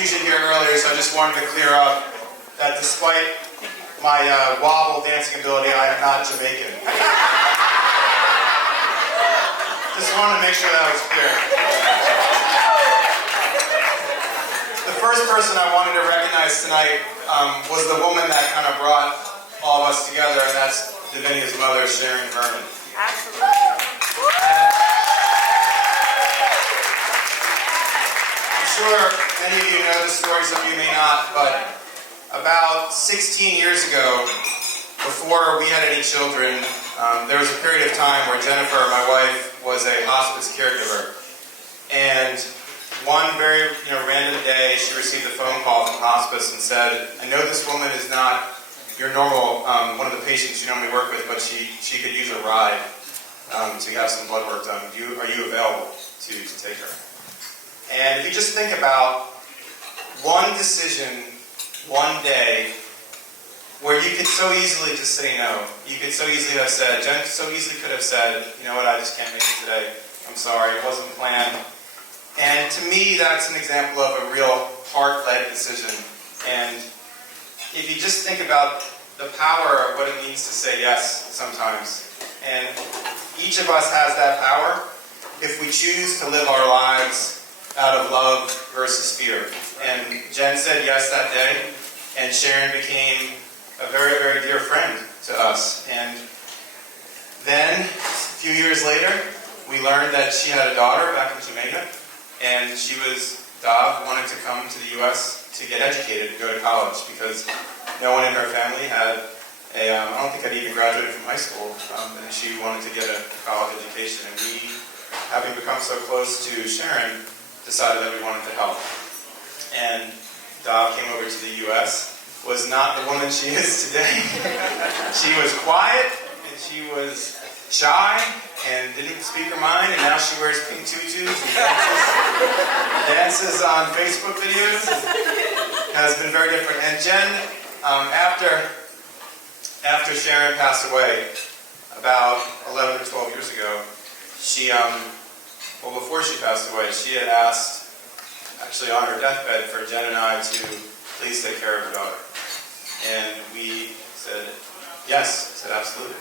confusion here earlier, so I just wanted to clear up that despite my wobble dancing ability, I am not Jamaican. Just wanted to make sure that was clear. The first person I wanted to recognize tonight was the woman that kind of brought all of us together, and that's Davinia's mother, Sharon Herman. Absolutely. I'm sure many of you know the story, some of you may not, but about 16 years ago, before we had any children, there was a period of time where Jennifer, my wife, was a hospice caregiver. And one very random day, she received a phone call from hospice and said, I know this woman is not your normal, one of the patients you normally work with, but she could use a ride to have some blood work done. Are you available to take her? And if you just think about one decision, one day, where you could so easily just say no. You could so easily have said, Jen so easily could have said, you know what, I just can't make it today. I'm sorry, it wasn't planned. And to me, that's an example of a real heart-led decision. And if you just think about the power of what it means to say yes sometimes, and each of us has that power if we choose to live our lives out of love versus fear. And Jen said yes that day, and Sharon became a very, very dear friend to us. And then, a few years later, we learned that she had a daughter back in Jamaica, and Dav wanted to come to the U.S. to get educated and go to college, because no one in her family had I don't think I'd even graduated from high school, and she wanted to get a college education. And we, having become so close to Sharon, decided that we wanted to help. And Dav came over to the U.S., was not the woman she is today. She was quiet, and she was shy, and didn't speak her mind, and now she wears pink tutus and dances on Facebook videos. Has been very different. And Jen, after Sharon passed away, about 11 or 12 years ago, before she passed away, she had asked, actually on her deathbed, for Jen and I to please take care of her daughter. And we said, yes, said absolutely.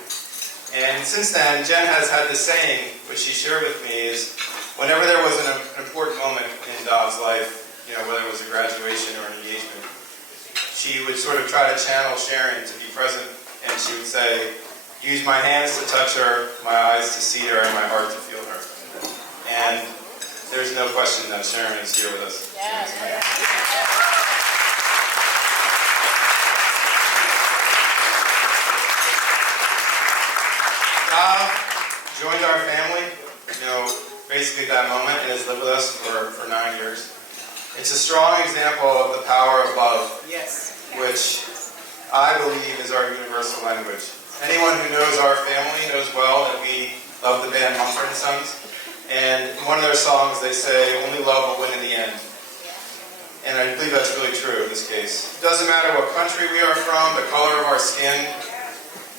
And since then, Jen has had this saying, which she shared with me, is whenever there was an important moment in Dav's life, whether it was a graduation or an engagement, she would sort of try to channel Sharon to be present, and she would say, use my hands to touch her, my eyes to see her, and my heart to feel her. And there's no question that Sharon is here with us. Yeah. Dav joined our family, basically at that moment, and has lived with us for 9 years. It's a strong example of the power of love, Yes. which I believe is our universal language. Anyone who knows our family knows well that we love the band Mumford & Sons. And in one of their songs they say, only love will win in the end. And I believe that's really true in this case. It doesn't matter what country we are from, the color of our skin,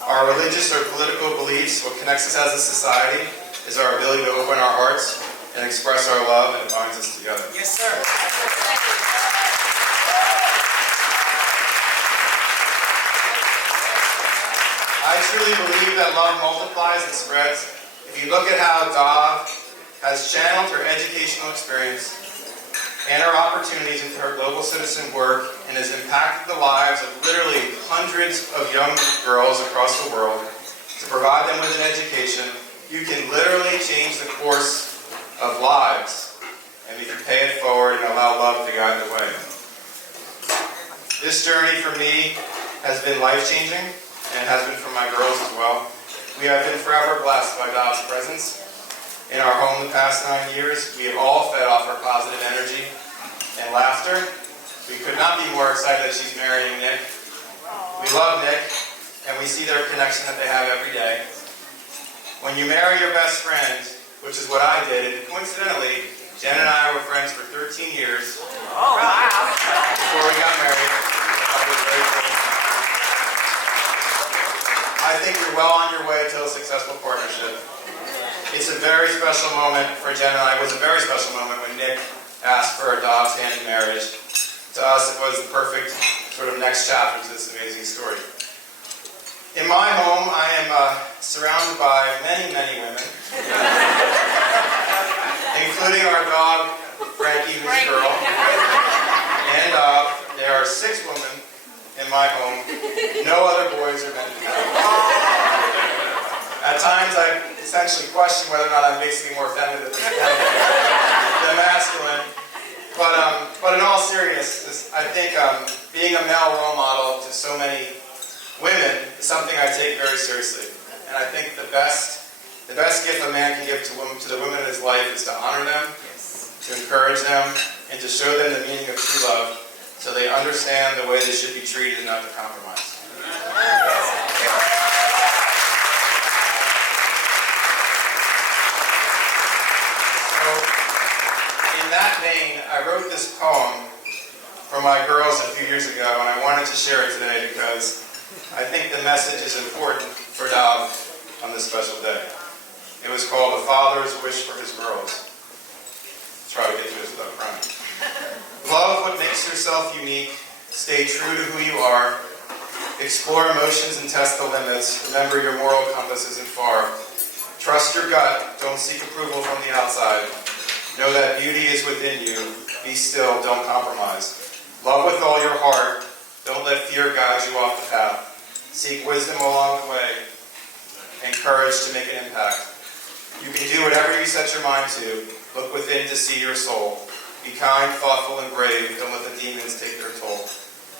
our religious or political beliefs. What connects us as a society is our ability to open our hearts and express our love, and it binds us together. Yes, sir. I truly believe that love multiplies and spreads. If you look at how Dav has channeled her educational experience and her opportunities into her global citizen work and has impacted the lives of literally hundreds of young girls across the world to provide them with an education, you can literally change the course of lives, and we can pay it forward and allow love to guide the way. This journey for me has been life-changing, and has been for my girls as well. We have been forever blessed by Dav's presence in our home the past 9 years. We have all fed off her positive energy and laughter. We could not be more excited that she's marrying Nick. We love Nick, and we see their connection that they have every day. When you marry your best friend, which is what I did, and coincidentally, Jen and I were friends for 13 years. Oh, wow. Before we got married. I was very cool. I think you're well on your way to a successful partnership. It's a very special moment for Jen and I. It was a very special moment when Nick asked for Dav's hand in marriage. To us, it was the perfect sort of next chapter to this amazing story. In my home, I am surrounded by many, many women, including our dog, Frankie, who's a girl. And there are 6 women in my home. No other boys or men. At times, I essentially question whether or not I'm basically more feminine than masculine. But in all seriousness, I think being a male role model to so many women is something I take very seriously. And I think the best gift a man can give to the women in his life is to honor them, to encourage them, and to show them the meaning of true love so they understand the way they should be treated and not to compromise. So, in that vein, I wrote this poem for my girls a few years ago, and I wanted to share it today because I think the message is important for Dom on this special day. It was called A Father's Wish for His Girls. Let's try to get through this without crying. Love what makes yourself unique. Stay true to who you are. Explore emotions and test the limits. Remember your moral compass isn't far. Trust your gut. Don't seek approval from the outside. Know that beauty is within you. Be still. Don't compromise. Love with all your heart. Don't let fear guide you off the path. Seek wisdom along the way and courage to make an impact. You can do whatever you set your mind to. Look within to see your soul. Be kind, thoughtful, and brave. Don't let the demons take their toll.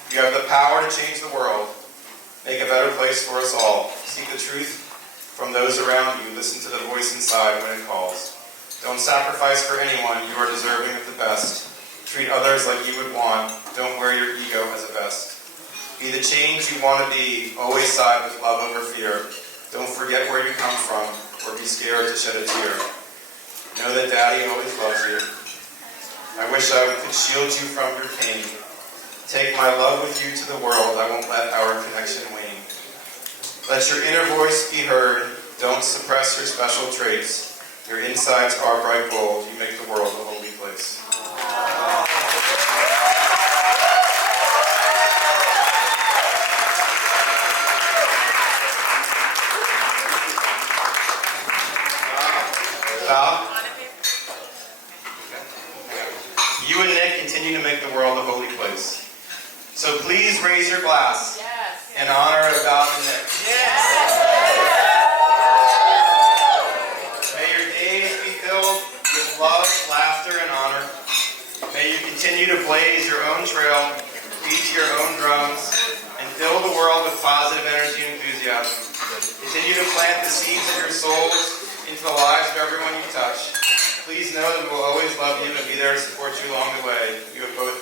You have the power to change the world. Make a better place for us all. Seek the truth from those around you. Listen to the voice inside when it calls. Don't sacrifice for anyone. You are deserving of the best. Treat others like you would want. Don't wear your ego as a vest. Be the change you want to be. Always side with love over fear. Don't forget where you come from, or be scared to shed a tear. Know that Daddy always loves you. I wish I could shield you from your pain. Take my love with you to the world. I won't let our connection wane. Let your inner voice be heard. Don't suppress your special traits. Your insides are bright gold. You make the world a holy place. You and Nick continue to make the world a holy place. So please raise your glass in honor of Val and Nick. May your days be filled with love, laughter, and honor. May you continue to blaze your own trail, beat your own drums, and fill the world with positive energy and enthusiasm. Continue to plant the seeds of your souls into the lives of everyone you touch. Please know that we will always love you and be there to support you along the way. You have both